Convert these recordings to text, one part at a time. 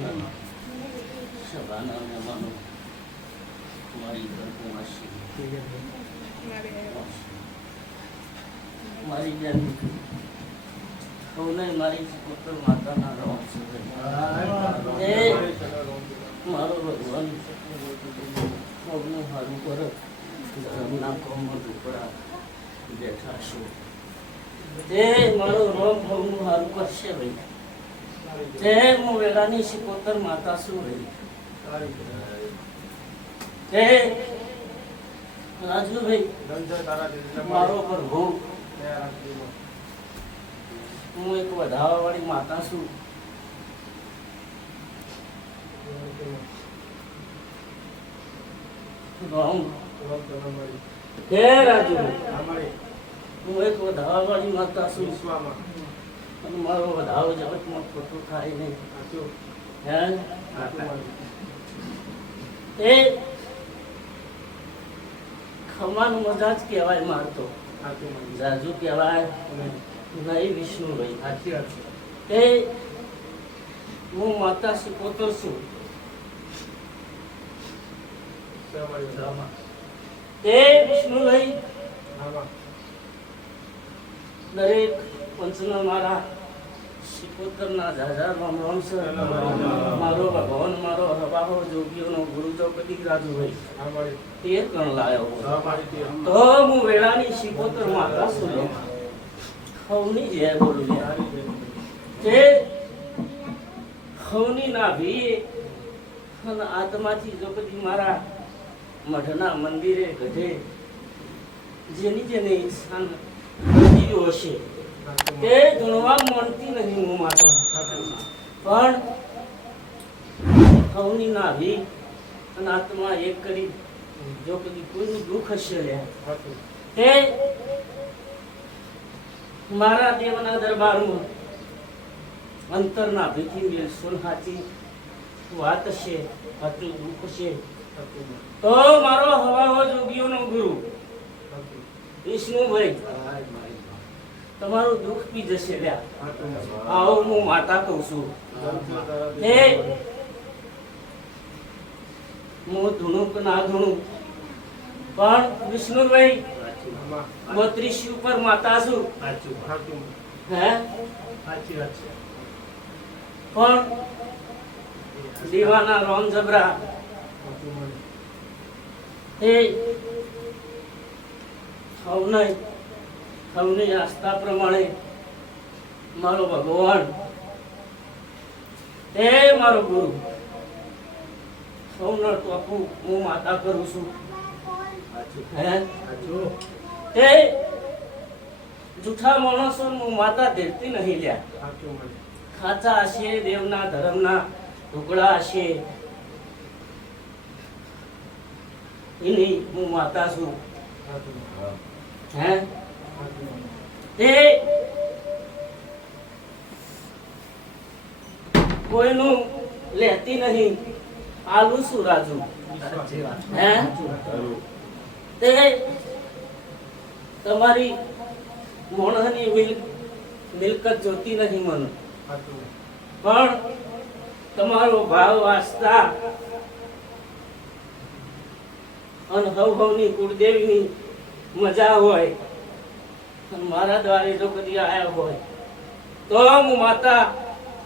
સભાના મહેમાનો મારી ગર્ભવાસી મારી બેન સૌને મારી પુત્ર માતાના રોમ છે એ મારો ભગવાન સૌનું સારું કરે ધર્મના કોમમાં ઝૂંપડા બેઠા છું તે મારો રોમ ભવનું સારું કરશે ભાઈ તે હું વેલાની શિકોતર માતા શું રહી? જય રાજુભાઈ, મારો પ્રભુ હું એક વધાવા વાળી માતા છું. હે. રાજુભાઈ. હું એક વધાવા વાળી માતા છું. અને મારો વધાવો જગતમાં ખોટું થાય નહીં. હે એ ખમાન મજા જ કહેવાય મારતો. જાજુ કહેવાય નહીં વિષ્ણુભાઈ એ હું માતા શીખોતર છું. એ લઈ દરેક પંચના મારા ખવની ના ભી અને આત્માથી જો કદી મારા મઠના મંદિરે ગઢે જેની જેની ઈચ્છા હશે તે ગણવા માનતી નથી હું માતા. પણ ખવની ના ભી અને આત્મા એક કરી, જો કદી કોઈનું દુઃખ હશે તે મારા દેવના દરબારમાં અંતરના ભીથી મેલ સુનહાતી વાત છે હતું દુઃખ છે તો મારો હવાહો જોગીઓનો ગુરુ, વિષ્ણુભાઈ. તમારું દુઃખ પી જશે લ્યા. આવો હું માતા કહું છું. હે? હું ધૂણું ના ધૂણું પણ વિષ્ણુભાઈ, બત્રીસ ઉપર માતા છું. પણ દીવાના રોમ જબરા. એ સૌને સૌની આસ્થા પ્રમાણે મારો ભગવાન. તે મારો ગુરુ સૌને ટોપું હું માતા કરું છું. હે? તે જૂઠા માણસો હું માતા દેખતી નહીં લ્યા. ખાચા હશે દેવના ધર્મના ઢોકળા હશે. એની હું માતા છું. હે? તે કોઈનું લેતી નહીં. આલુ શું રાજુ? હે? તમારી મોણહની મિલ- મિલકત જોતી નહીં મને. પણ તમારો ભાવ આસ્થા અને હવ હવની કુળદેવીની મજા હોય. મારા દ્વારે જો કદી આવ્યા હોય તો હું માતા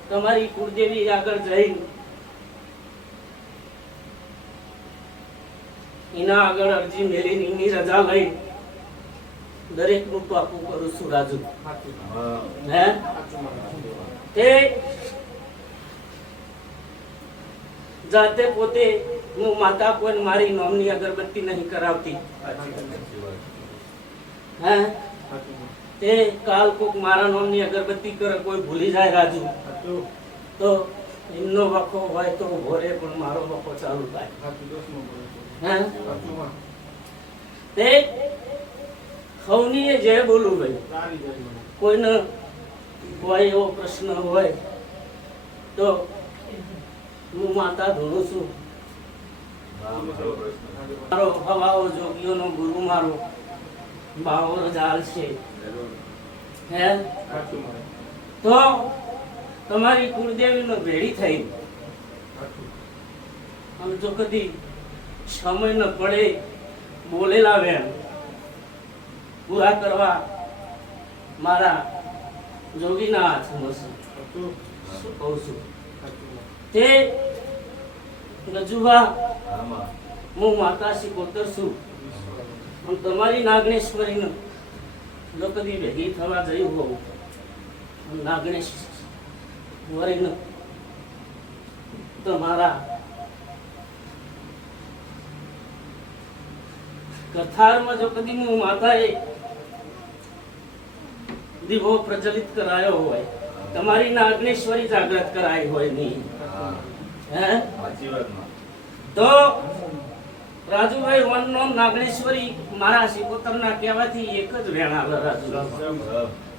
તમારી કુળદેવી આગળ જઈ એના આગળ અરજી મેળીને એની રજા લઈ દરેકનું પાકું કરું છું રાજુ. હે? તે જાતે પોતે હું માતા કોઈ મારી નોમની અગરબત્તી નહીં કરાવતી. હે? તે કાલ કોક મારા નામની અગરબત્તી કરે કોઈ ભૂલી જાય રાજુ. તો એમનો વખો હોય તો ભોરે પણ મારો વખો ચાલુ થાય. તે ખવનીએ જે બોલું ભાઈ કોઈને હોય એવો પ્રશ્ન હોય તો હું માતા ધોળું છું. મારો હવાઓ જોગીઓનો ગુરુ મારો. બાવર હજાર છે હે? તો તમારી કુળદેવીનો ભેડી થઈ. જો કદી સમય ન પડે બોલેલા વેણ. પૂરા કરવા મારા જોગીના હાથમાં છે. શું કહું છું? તે ગજુભા હું માતાશ્રી શીખોતર છું. પણ તમારી નાગણેશ્વરીને જો કદી ભેગી થવા જઈ હોઉં નાગણેશ વરીને તમારા કથારમાં જો કદી હું માતાએ દીવો પ્રચલિત કરાયો હોય તમારી નાગણેશ્વરી જાગૃત કરાઈ હોય નહીં. હે. તો રાજુભાઈ વનનો નાગણેશ્વરી મારા સિકોતરના કહેવાથી એક જ વેણ આવે રાજુ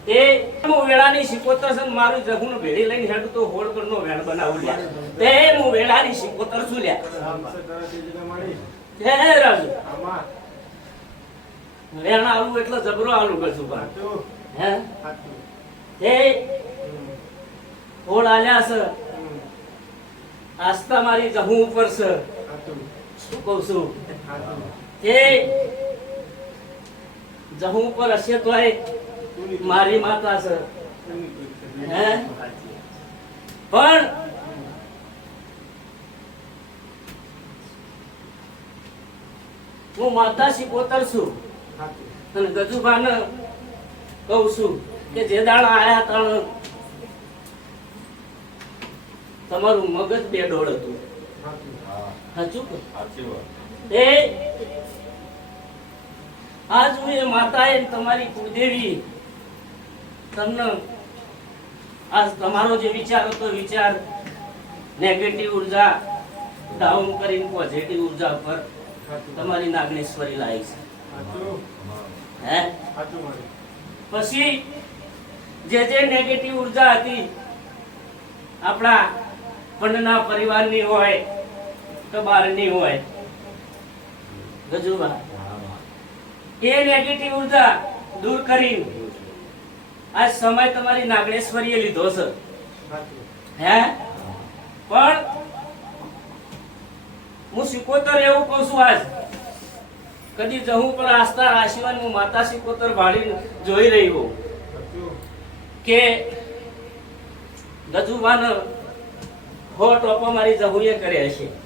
તે હું વેળાની સિકોતર છે ને મારું જગુનું ભેળી લઈને હેડું તો હોળકરનો વેણ બનાવું લ્યા. તે હું વેળાની સિકોતર છું લ્યા. હે રાજુ. વેણ આવું એટલે જબરો આલું કરશું પણ હે? તે હોળ આલ્યા છે. આસ્તા મારી જહું ઉપર છે. મારી માતા છે પણ હું માતા શીખોતર છું. અને ગજુભાને કહું છું કે જે દાણા આયા ત્રણ, તમારું મગજ બે ડોળ હતું. સાચું એ આજ હું એ માતાએ તમારી કુળદેવી તમને આજ તમારો જે વિચાર હતો વિચાર નેગેટિવ ઊર્જા ડાઉન કરીને પોઝિટિવ ઊર્જા પર તમારી નાગનેશ્વરી લાવી છે. હે? પછી જે જે નેગેટિવ ઊર્જા હતી આપણા પંડના પરિવારની હોય કે બહારની હોય. ગજુબા. એ નેગેટિવ ઊર્જા દૂર કરી. આ સમય તમારી નાગણેશ્વરીએ લીધો છે. હે? પણ હું સિકોતર એવું કહું છું આજ. કદી જહું પણ આસ્થા રાશિવાન હું માતા સિકોતર ભાળી જોઈ રહી હોઉં. કે ગજુબાન હો ટોપો મારી જહુએ કર્યા છે.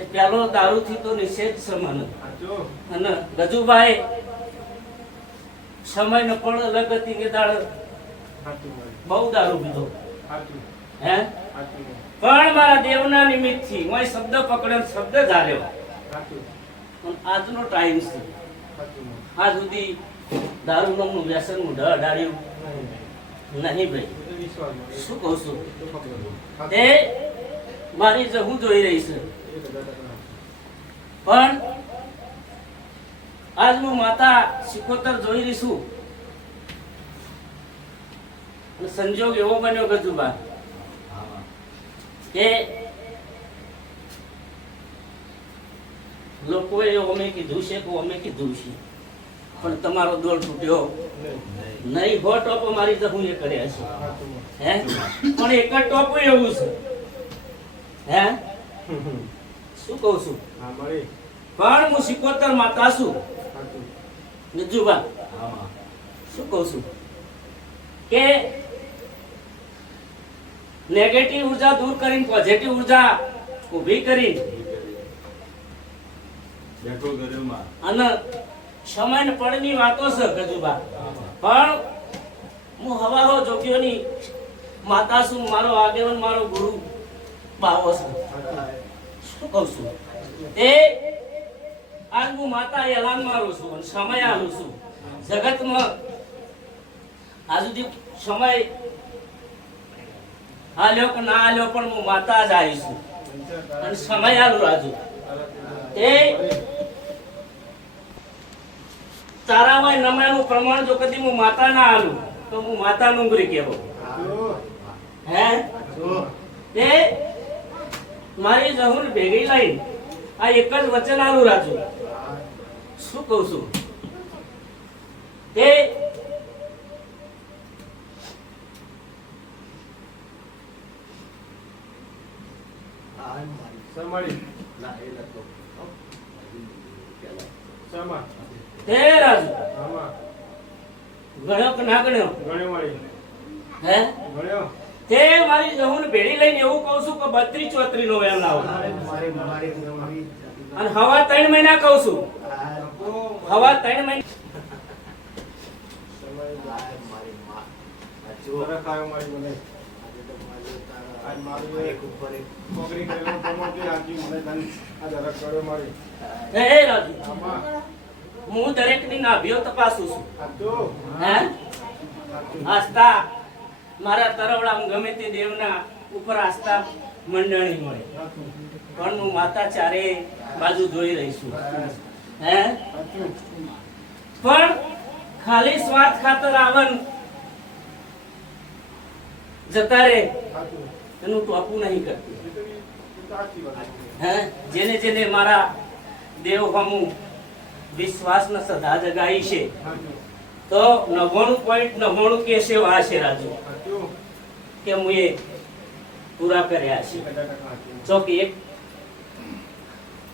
એ પેલો દારૂથી તો નિષેધ સમાન અને રજુભાઈ સમય ન પણ લગતી કે દાળ બહુ દારૂ પીધો. હે? પણ મારા દેવના નિમિત્તથી હું શબ્દ પકડ્યો શબ્દ ધાર્યો. પણ આજનો ટાઈમ છે. આ સુધી દારૂ નામનું વ્યસન હું અડાડ્યું નહીં ભાઈ. શું કહું છું? તે મારી હું જોઈ રહી છે. પણ આજનું માતા સિકોતર જોઈ રહી સંજોગ એવો બન્યો ગજુબા કે લોકોએ અમે કીધું છે કે અમે કીધું છે. પણ તમારો દોર તૂટ્યો. નહીં હો ટોપ મારી હું એ કર્યા છે. હે? પણ એક જ ટોપ એવું છે. હે? શું કહું છું? પણ હું સિકોતર માતા છું. ગજુબા શું કહું છું? કે નેગેટિવ ઊર્જા દૂર કરીને પોઝિટિવ ઊર્જા ઊભી કરી. અને સમય ને પડની વાતો છે ગજુબા. પણ હું હવાહો જોગ્યોની માતા છું મારો આગેવન મારો ગુરુ બાવો છું. શું કહું છું? એ આજ હું માતા એલાન મારું છું અને સમય આલું છું. જગતમાં આ સુધી સમય આલ્યો કે ના આલ્યો પણ હું માતા જ આવીશું અને સમય આલું રાજુ. તે તારામાં નમાનું પ્રમાણ જો કદી હું માતા ના આલું તો હું માતા નુંગરી કેવો હે. તે મારી જહુર ભેગી લઈ આ એક જ વચન આલું રાજુ શું કહું છું? તે તે રાજુ. ગણ્યો કે ના ગણ્યો ગણ્યો હે? ગણ્યો. તે મારી જહુન ભેળી લઈને એવું કહું છું કે બત્રી ચોત્રી નો વેમ લાવો. અને હવા ત્રણ મહિના કહું છું. હવા ત્રણ મહિના હું આવ્યો ની નાભીઓ તપાસું છું. આ હે? આસ્થા. મારા તરવડા ગમે તે દેવના ઉપર આસ્થા મંડળી મળે પણ હું માતા ચારે બાજુ જોઈ રહી હે? પણ ખાલી સ્વાર્થ ખાતર આવન જતા રે એનું ટોપું નહીં કરતું. હે? જેને જેને મારા દેવ હમું વિશ્વાસના સદા જગાઈ છે તો નવ્વાણું પોઈન્ટ નવ્વાણું કેસ એવા છે રાજુ. કે હું એ પૂરા કર્યા છે. ચોક એક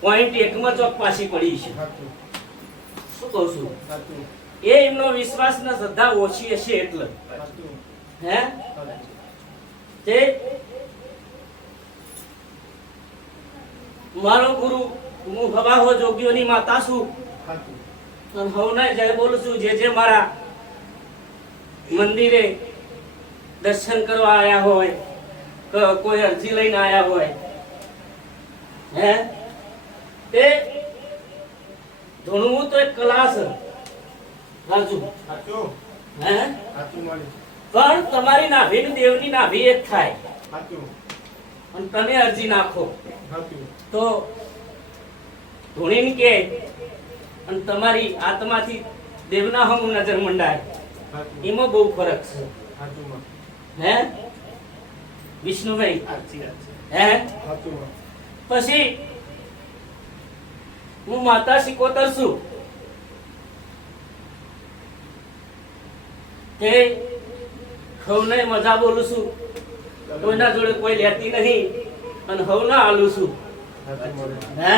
પોઈન્ટ એકમાં ચોક પાછી પડી છે. શું કહું છું? એ એમનો વિશ્વાસ ને શ્રદ્ધા ઓછી હશે એટલે. હે? તે મારો ગુરુ, હું હવાહો જોગીઓની માતા છું. હવને જય બોલું છું જે જે મારા મંદિરે દર્શન કરવા આવ્યા હોય કોઈ અરજી લઈને આવ્યા હોય હે? તે ધૂણવું તો એક કલા છે. રાજુ. હે? પણ તમારી નાભી દેવ દેવની નાભી એક થાય. અને તમે અરજી નાખો. તો ધૂણીને કે અને તમારી આત્માથી દેવના હમ નજર મંડાય. એમાં બહુ ફરક છે. હે? વિષ્ણુભાઈ? હે? પછી હું માતા શીખોતર છું. કે હવને મજા બોલું છું. કોઈના જોડે કોઈ લેતી નહીં અને હવના આલું છું. હે?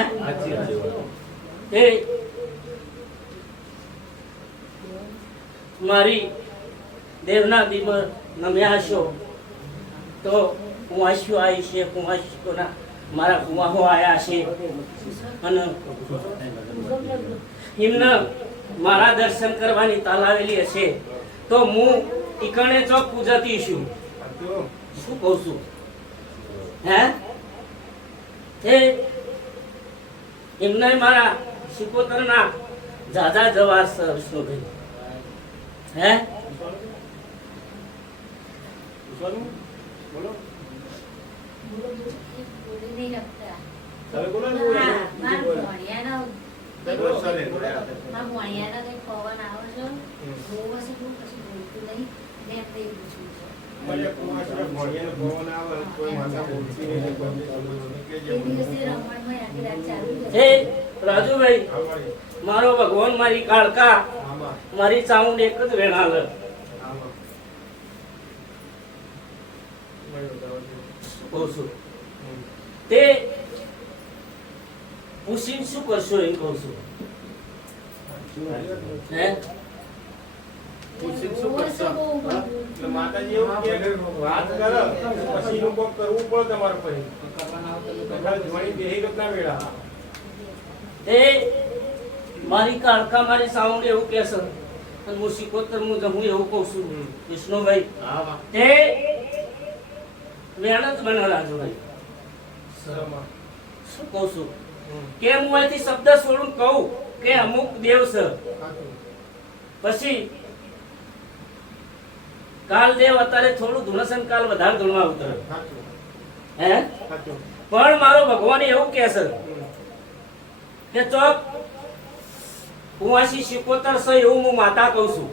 એ મારી દેવના દીમ નમ્યા છો તો હું આશ્યો આવી છે, હું આશ્યોના મારા કુવાહો આવ્યા છે. અને એમને મારા દર્શન કરવાની તાલાવેલી હશે, તો હું ટીકણે ચોક પૂજતી છું. શું કહું છું? હે? એ એમને મારા શિકોતરના જાજા જવાર સર વિષ્ણુભાઈ હે? બોલો. રાજુભાઈ મારો ભગવાન મારી કાળકા. આમાં, મારી ચાઉંડ એક જ વેણાલ આમાં. મારી બતાવો છો. કહું છું હમ. તે પૂછીને શું કરશો એમ કહું છું હે પૂછીને શું બહુ હશે કરશો? બહુ બધું. એટલે માતાજી એવું કહે, વાત કરો, પછી એનું કોક કરવું પડે તમારે પછી. તમારે ધ્વનિ બેહી રીતના વેળા. તે મારી કાળકા મારી સાઉન્ડ એવું છે. અને હું શિકોતર હું જમું એવું કહું છું. વિષ્ણુભાઈ તે જ બને રાજુભાઈ શું કહું છું? કે હું અહીંથી શબ્દ છોડું કહું કે અમુક દેવ છે. પછી કાલ દેવ અત્યારે થોડું ધુણસન કાલ વધારે ધૂણમાં ઉતરે. હે? પણ મારો ભગવાન એવું કહે છે કે ચોક કુવાસી શિકોતર છે એવું હું માતા કહું છું.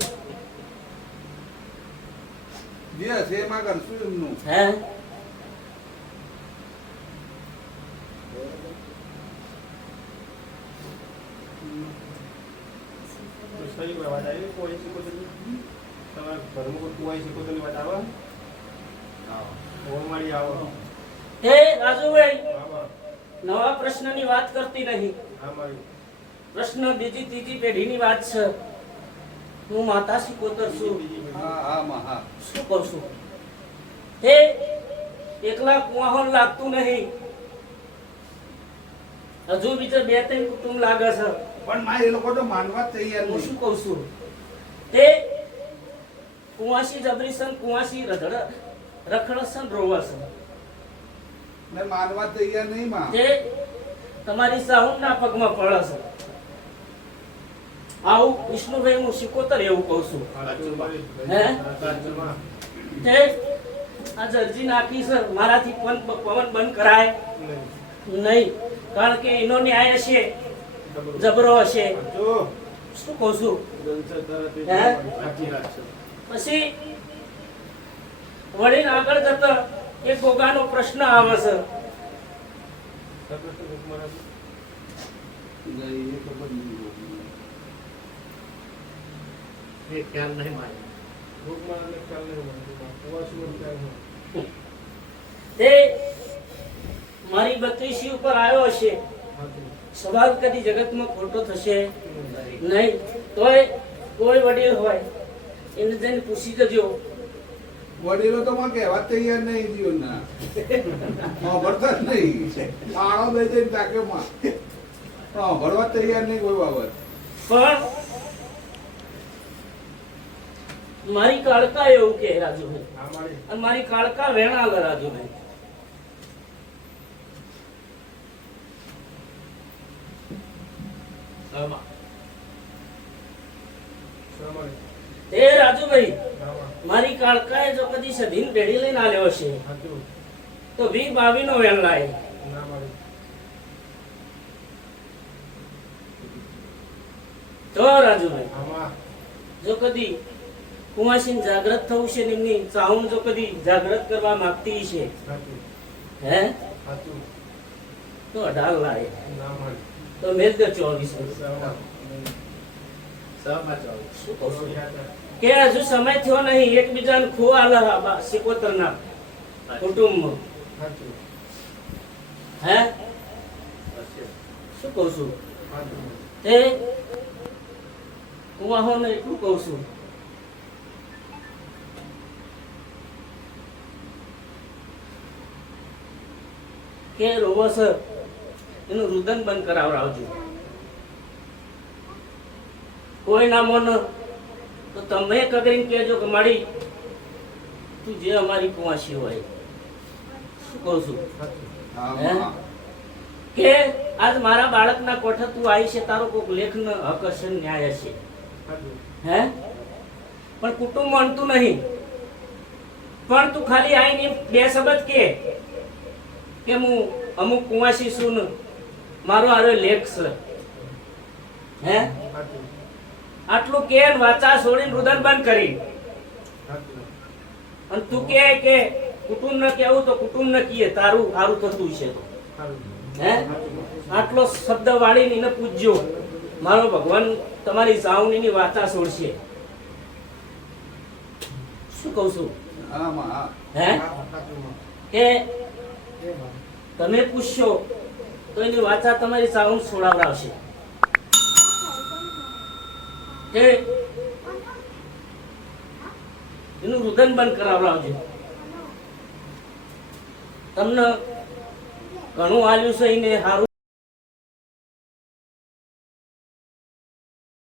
જે હશે એમાં કરશું એમનું. હે? તો સહી વાત આવી? કોઈ શીખોતરી તમારા ઘરમાં કોઈ કુવાઈ શીખોતરી વાત આવે? હે. રાજુભાઈ નવા પ્રશ્નની વાત કરતી નહીં. અમારી પ્રશ્ન બીજી ત્રીજી પેઢીની વાત છે. હું માતા શિકોતર છું. શું કહું છું? હે એકલા કુવાહોન લાગતું નહીં. હજુ બીજે બે ત્રણ કુટુંબ લાગે છે. પણ માં એ લોકો તો માનવા તૈયાર હું શું કહું છું? તે કુવાસી જબરીસન કુવાસી રધડ રખડસન રોવાસન ને માનવા તૈયાર નહીં માં. તે તમારી સાઉન્ડના પગમાં પડે છે. આવું વિષ્ણુભાઈ હું શિકોતર એવું કહું છું. હે? તે આ જરજી નાખી સર મારાથી પવન પવન બંધ કરાય. નહીં. કારણ કે એનો ન્યાય હશે. જબરો હશે. શું કહું છું? પછી વળીને આગળ જતા એક ગોગાનો પ્રશ્ન આવે છે. ગઈ એ ખબર નહીં તે મારી બત્રીસી ઉપર આવ્યો હશે. સ્વભાવ કદી જગતમાં ખોટો થશે? નહીં. તોય કોઈ વડીલ હોય એને જઈને પૂછી જજો વડીલો તો માં કહેવા તૈયાર નહીં જીવનના સાંભળતા જ નહીં. પાણો દઈ દઈને તાકે માં સાંભળવા તૈયાર નહીં કોઈ બાબત. પણ મારી કાળકા એવું કે રાજુભાઈ અને મારી કાળકા વેણા લે રાજુભાઈ તે રાજુભાઈ મારી કાળકાએ જો કદી સધીન પેઢી લઈને આલ્યો છે તો વી બાવી નો વેણ લાય. તો રાજુભાઈ જો કદી કુંવાસીને જાગ્રત થવું છે ને એમની ચાહું જો કદી જાગ્રત કરવા માંગતી છે? હે? તો અઢાર લાય તો મેં દે ચોવીસ? કે હજુ સમય થયો નહીં એકબીજાને ખો આલે સિકોતર ના કુટુંબ હે? શું કહું છું? તે કુવાહોને એટલું કહું છું કે રોવો સર? એનું રુદન બંધ કરાવડાવજો. કોઈ ના મોન તો તમે કગરીને કહેજો કે મારી તું જે અમારી કુવાસી હોય. શું કહું છું? કે આજ મારા બાળકના કોઠે તું આવી છે તારો કોઈક લેખનો હક હશે ન્યાય હશે? હે? પણ કુટુંબ માનતું નહીં. પણ તું ખાલી આવીને બે શબ્દ કે. કે હું અમુક કુવાસી છું મારો આરો લેખ છે. હે? આટલું કે વાચા છોડીને રુદન બંધ કરી. અને તું કે કે કુટુંબ ને કેવું તો કુટુંબ ને કીએ તારું સારું થતું છે. હે? આટલો શબ્દ વાળીને એને પૂજ્યો. મારો ભગવાન તમારી સાવણીની વાતા છોડશે. શું કહું છું? હે? કે તમે પૂછશો, તો એની વાચા તમારી સાઉન્ડ છોડાવડાવશે. કે એનું રુદન બંધ કરાવડાવજો. તમને ઘણું આલ્યું છે, એને સારું